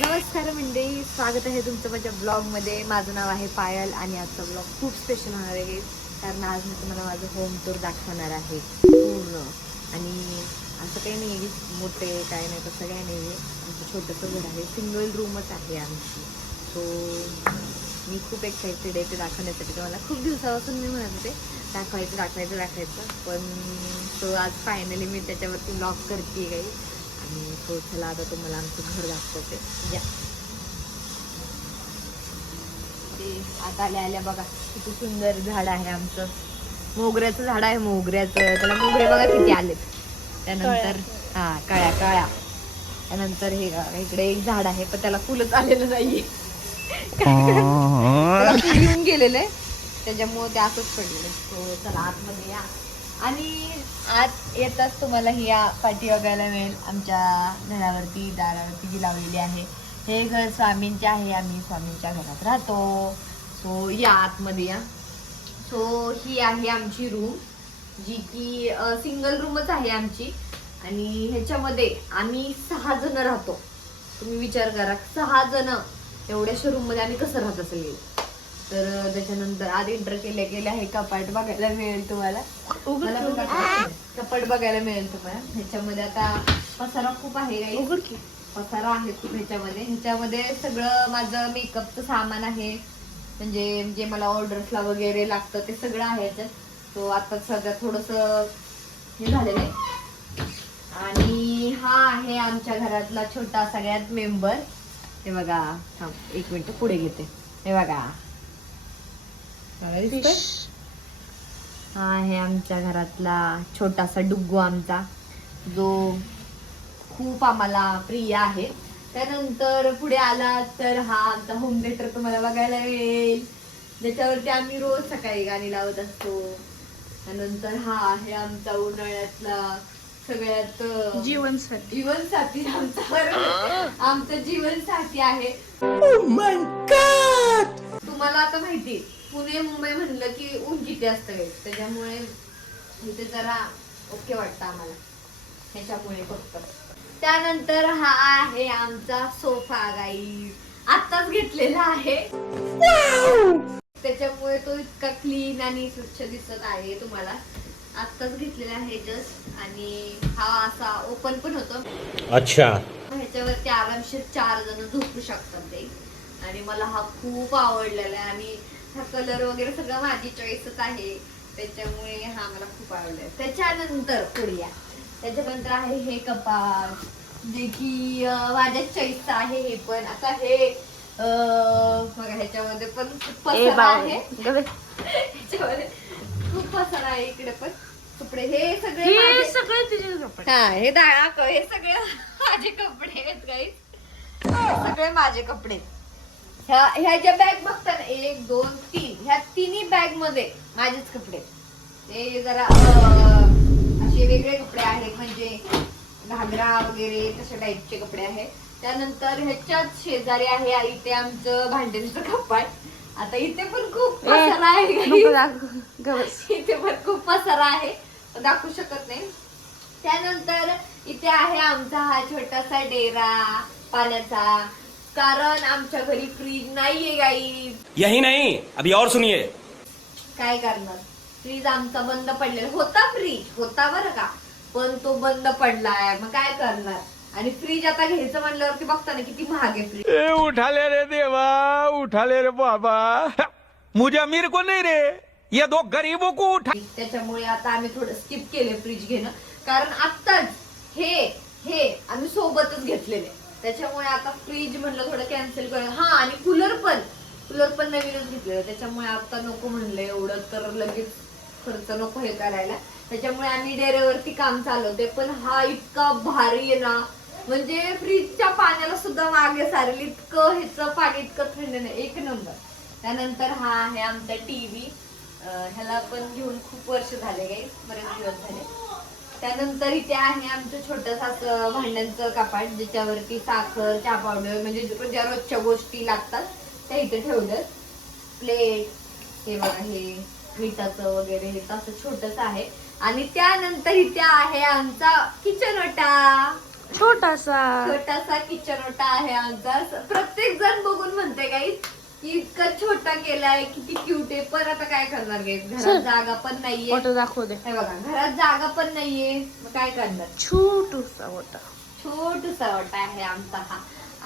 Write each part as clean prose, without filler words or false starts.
नमस्कार मंडळी, स्वागत आहे तुमचं माझ्या ब्लॉगमध्ये. माझं नाव आहे पायल आणि आजचा ब्लॉग खूप स्पेशल होणार आहे कारण आज मी तुम्हाला माझं होम टूर दाखवणार आहे पूर्ण. आणि असं काही नाही आहे मोठे काय नाही, तसं काही नाही आहे. आमचं छोटंसं घर आहे, सिंगल रूमच आहे आमची. सो मी खूप एक्साइटेड आहे ते दाखवण्यासाठी. तर मला खूप दिवसापासून मी म्हणत होते दाखवायचं पण तो आज फायनली मी त्याच्यावरती ब्लॉग करते काही. आणि तो चला आता तुम्हाला आमचं घर दाखवते. या ते आता आल्या बघा किती सुंदर झाड आहे आमचं. मोगऱ्याचं झाड आहे, मोगऱ्याचं. त्याला मोगरे बघा किती आलेत. त्यानंतर काळ्या त्यानंतर हे इकडे एक झाड आहे पण त्याला फुलच आलेलं नाहीये. त्याला फुल येऊन गेलेलं आहे त्याच्यामुळे ते असंच पडलेलं. तो चला आतमध्ये या. आणि आत येताच तुम्हाला ही पाटी बघायला मिळेल आमच्या घरावरती, दारावरती जी लावलेली आहे. हे घर स्वामींचे आहे, आम्ही स्वामींच्या घरात राहतो. सो या आतमध्ये या. सो ही आहे आमची रूम, जी की सिंगल रूमच आहे आमची. आणि ह्याच्यामध्ये आम्ही 6 जण राहतो. तुम्ही विचार करा, 6 जण एवढ्याशा रूम मध्ये आम्ही कसं राहत असेल. तर त्याच्यानंतर आधी एंटर केले आहे कपाट बघायला मिळेल तुम्हाला. कपाट बघायला मिळेल तुम्हाला. ह्याच्यामध्ये आता पसारा खूप आहे, पसारा आहे खूप ह्याच्यामध्ये सगळं माझं मेकअपचं सामान आहे. म्हणजे जे मला ऑर्डर्सला वगैरे लागतं ते सगळं आहे ह्याच्यात. तो आता सध्या थोडस हे झालेलं आहे. आणि हा आहे आमच्या घरातला छोटा सगळ्यात मेंबर. हे बघा, थांब 1 मिनिट पुढे घेते. हे बघा, हा आहे आमच्या घरातला छोटासा डुग्गू आमचा, जो खूप आम्हाला प्रिय आहे. त्यानंतर पुढे आला तर हा आमचा होम थिएटर तुम्हाला बघायला मिळेल, ज्याच्यावरती आम्ही रोज सकाळी गाणी लावत असतो. त्यानंतर हा आहे आमचा उन्हाळ्यातला सगळ्यात जीवनसाथी आमचा जीवनसाथी आहे. तुम्हाला आता माहिती, पुणे मुंबई म्हणलं की ऊन किती असतं, त्याच्यामुळे इथे जरा ओके वाटतं आम्हाला ह्याच्यामुळे फक्त. त्यानंतर हा आहे आमचा सोफा, गाई आत्ताच घेतलेला आहे. त्याच्यामुळे तो इतका क्लीन आणि स्वच्छ दिसत आहे. तुम्हाला आत्ताच घेतलेला आहे जस्ट. आणि हा असा ओपन पण होतो. अच्छा, ह्याच्यावरती आरामशीर 4 जण झोपू शकतात ते. आणि मला हा खूप आवडलेला आहे. आणि हा कलर वगैरे सगळं माझी चॉईसच आहे, त्याच्यामुळे हा मला खूप आवडलाय. त्याच्यानंतर पुढे त्याच्यानंतर आहे हे कपाट, जे की माझ्या चॉईसचं आहे. हे पण आता हे बघा, ह्याच्यामध्ये पण पसारा आहे. ह्याच्यामध्ये खूप पसारा आहे. इकडे पण कपडे, हे सगळे हे सगळे माझे कपडे आहेत गाईस. सगळे माझे कपडे. ह्या ज्या बॅग बघता ना, 1 2 3, ह्या तिन्ही बॅग मध्ये माझेच कपडे. ते जरा असे वेगळे कपडे आहेत, म्हणजे घागरा वगैरे तशा टाईपचे कपडे आहेत. त्यानंतर ह्याच्याच शेजारी आहे इथे आमचं भांड्यांचं कपाट. आता इथे पण खूप पसारा आहे, इथे पण खूप पसारा आहे, दाखवू शकत नाही. त्यानंतर इथे आहे आमचा हा छोटासा डेरा पाण्याचा, कारण आमच्या घरी फ्रीज नाहीये गाई. यही नहीं, अभी और सुनिए. काय करणार, फ्रीज आमचा बंद पडलेला होता. फ्रीज होता बरं का, पण तो बंद पडलाय. मग काय करणार. आणि फ्रीज आता घ्यायचं म्हणल्यावरती बघता ना किती महाग आहे फ्रीज. उठा ले रे देवा, उठा ले रे बाबा, मुझे अमीर को नहीं रे, ये 2 गरीबों को उठा. त्याच्यामुळे आता आम्ही थोडं स्किप केले फ्रीज घेणं, कारण आत्ताच हे आम्ही सोबतच घेतलेले. त्याच्यामुळे आता फ्रीज म्हणलं थोडं कॅन्सल करूया. हा, आणि कूलर पण नवीनच घेतलेलं, त्याच्यामुळे आता नको म्हणलं, एवढं तर लगेच खर्च नको हे करायला. त्याच्यामुळे आम्ही डेरेवरती काम चालवते. पण हा इतका भारी आहे ना, म्हणजे फ्रीजच्या पाण्याला सुद्धा मागे सारेल इतकं. ह्याचं पाणी इतकं थंड नाही, 1 नंबर. त्यानंतर हा आहे आमचा टीव्ही. ह्याला पण घेऊन खूप वर्ष झाले काही, बरेच दिवस झाले. त्यानंतर इथे आहे आमचं छोटंसं भांड्यांचं कपाट, ज्याच्यावरती साखर, चहा पावडर, म्हणजे ज्या रोजच्या गोष्टी लागतात त्या इथे ठेवलं. प्लेट, हे बघा, हे मिठाचं वगैरे हे असं छोटंसं आहे. आणि त्यानंतर इथे आहे आमचा किचन ओटा. छोटासा किचन ओटा आहे आमचा. प्रत्येक जण बघून म्हणते गाईज की इतका छोटा केलाय, किती क्यूट आहे. पण आता काय करणार गाईज, घरात जागा पण नाहीये. दाखवू दे. हे बघा, घरात जागा पण नाहीये, मग काय करणार. छोटूसा ओटा आहे आमचा हा.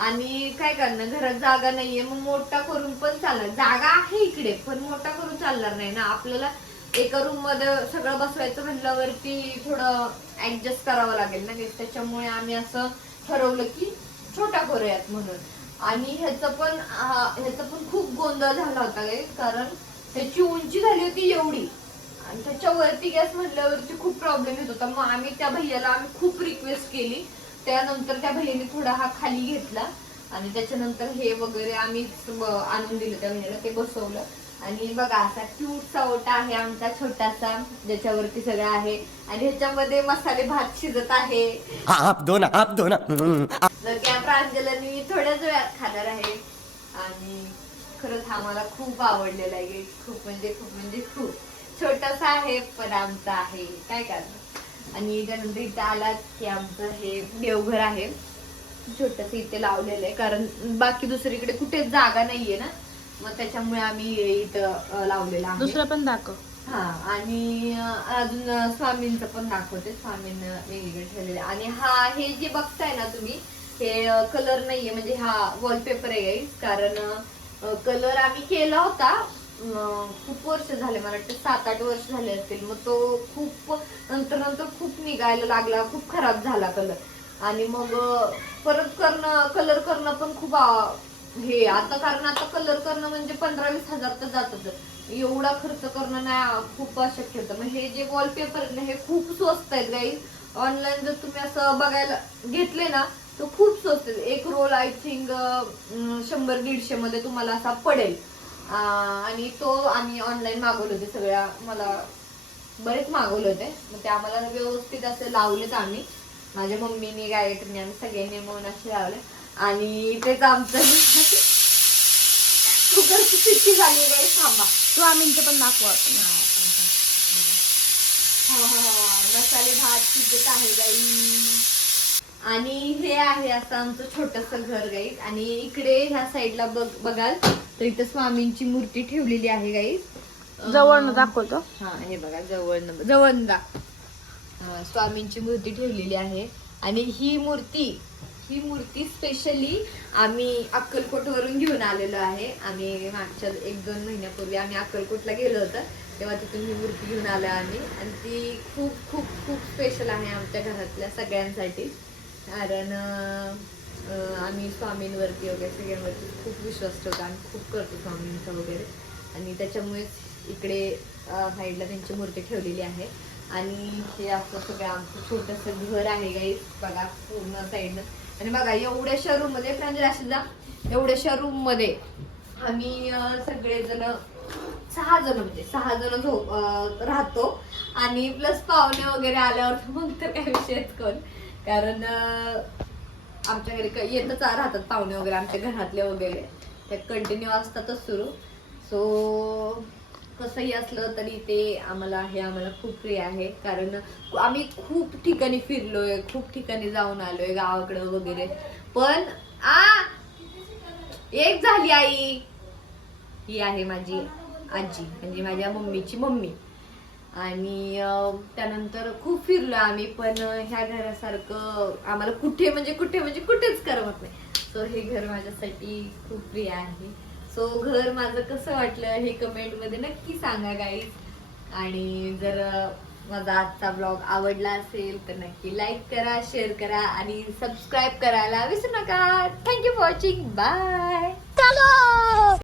आणि काय करणार, घरात जागा नाहीये, मग मोठा करून पण चालणार. जागा आहे इकडे पण मोठा करून चालणार नाही ना. आपल्याला एका रूम मध्ये सगळं बसवायचं म्हटल्यावरती थोडं ऍडजस्ट करावं लागेल ना. त्याच्यामुळे आम्ही असं ठरवलं की छोटा करूयात म्हणून. आणि ह्याचं पण खूप गोंधळ झाला होता गाईस, कारण त्याची उंची झाली होती एवढी आणि त्याच्यावरती गॅस म्हटल्यावरती खूप प्रॉब्लेम येत होता. मग आम्ही त्या भैयाला खूप रिक्वेस्ट केली. त्यानंतर त्या भैयाने थोडा हा खाली घेतला आणि त्याच्यानंतर हे वगैरे आम्ही आणून दिलं त्या भैयाला, ते बसवलं. आणि बघा असा क्यूटचा ओटा आहे आमचा छोटासा, ज्याच्यावरती सगळं आहे. आणि ह्याच्यामध्ये मसाले भात शिजत आहे. जर की प्रांजलांनी थोड्याच वेळात खाणार आहे. आणि खरंच हा मला खूप आवडलेला आहे. खूप म्हणजे खूप छोटासा आहे पण आमचा आहे, काय करणार. आणि त्यानंतर इथे आलात की आमचं हे देवघर आहे, छोटस इथे लावलेलं आहे. कारण बाकी दुसरीकडे कुठेच जागा नाहीये ना, मग त्याच्यामुळे आम्ही इथं लावलेलं आहे. दुसरं पण दाखव. हा. आणि अजून स्वामींचं पण दाखवते. स्वामींना वेगवेगळे ठेवलेले. आणि हा हे जे बघताय ना तुम्ही, हे कलर नाहीये, म्हणजे हा वॉलपेपर आहे गाईस. कारण कलर आम्ही केला होता खूप वर्ष झाले, मला वाटतं 7-8 वर्ष झाले असतील. मग तो खूप नंतर खूप निघायला लागला, खूप खराब झाला कलर. आणि मग परत कलर करणं पण खूप हे आता, कारण आता कलर करणं म्हणजे 15-20 हजार तर जातच. एवढा खर्च करणं नाही, खूप अशक्य होतं. मग हे जे वॉलपेपर आहेत ना, हे खूप स्वस्त आहेत गाईस. ऑनलाईन जर तुम्ही असं बघायला घेतले ना तर खूप स्वस्त आहे. एक रोल आय थिंक 100-150 मध्ये तुम्हाला असा पडेल. आणि तो आम्ही ऑनलाईन मागवले होते. सगळ्या मला बरेच मागवले होते. मग ते आम्हाला व्यवस्थित असे लावलेत आम्ही, माझ्या मम्मीने गायत्रीने आम्ही सगळ्यांनी म्हणून असे लावले. आणि तेच आमचं कुकरची शिट्टी झाली गाई. थांबा, स्वामींचं पण दाखवू आपण. मसाले भात शिजत आहे गाई. आणि हे आहे असं आमचं छोटस घर गाई. आणि इकडे ह्या साईडला बघाल तर इथं स्वामींची मूर्ती ठेवलेली आहे गाई. जवळनं दाखवतो. हा, हे बघा जवळनं दाखव. स्वामींची मूर्ती ठेवलेली आहे. आणि ही मूर्ती स्पेशली आम्ही अक्कलकोट वरून घेऊन आलेलो आहे. आम्ही मागच्या 1-2 महिन्यापूर्वी आम्ही अक्कलकोटला गेलो होतो, तेव्हा तिथून ही मूर्ती घेऊन आलो आम्ही. आणि ती खूप खूप खूप स्पेशल आहे आमच्या घरातल्या सगळ्यांसाठी. कारण आम्ही स्वामींवरती वगैरे सगळ्यांवरती खूप विश्वास ठेवतो. आम्ही खूप करतो स्वामींचा वगैरे. आणि त्याच्यामुळेच इकडे साईडला त्यांची मूर्ती ठेवलेली आहे. आणि हे असं सगळं आमचं छोटंसं घर आहे गाईस, बघा पूर्ण साईडनं. आणि बघा एवढ्याशा रूम मध्ये, प्रांजला एवढ्याशा रूम मध्ये आम्ही सगळेजण 6 जण राहतो. आणि प्लस पाहुणे वगैरे आल्यावर मग तर काय विषयच कोण. कारण आमच्या घरी येतच राहतात पाहुणे वगैरे, आमच्या घरातले वगैरे त्या कंटिन्यू असतातच सुरू. सो कसंही असलं तरी ते आम्हाला खूप प्रिय आहे. कारण आम्ही खूप ठिकाणी फिरलोय, खूप ठिकाणी जाऊन आलोय गावाकडं वगैरे. पण एक झाली आई, ही आहे माझी आजी, म्हणजे माझ्या मम्मीची मम्मी. आणि त्यानंतर खूप फिरलो आम्ही. पण ह्या घरासारखं आम्हाला कुठेच करमत नाही. सो हे घर माझ्यासाठी खूप प्रिय आहे. सो घर माझं कसं वाटलं हे कमेंट मध्ये नक्की सांगा गाईज. आणि जर माझा आजचा ब्लॉग आवडला असेल तर नक्की लाईक करा, शेअर करा आणि सबस्क्राईब करायला विसरू नका. Thank you for watching. बाय.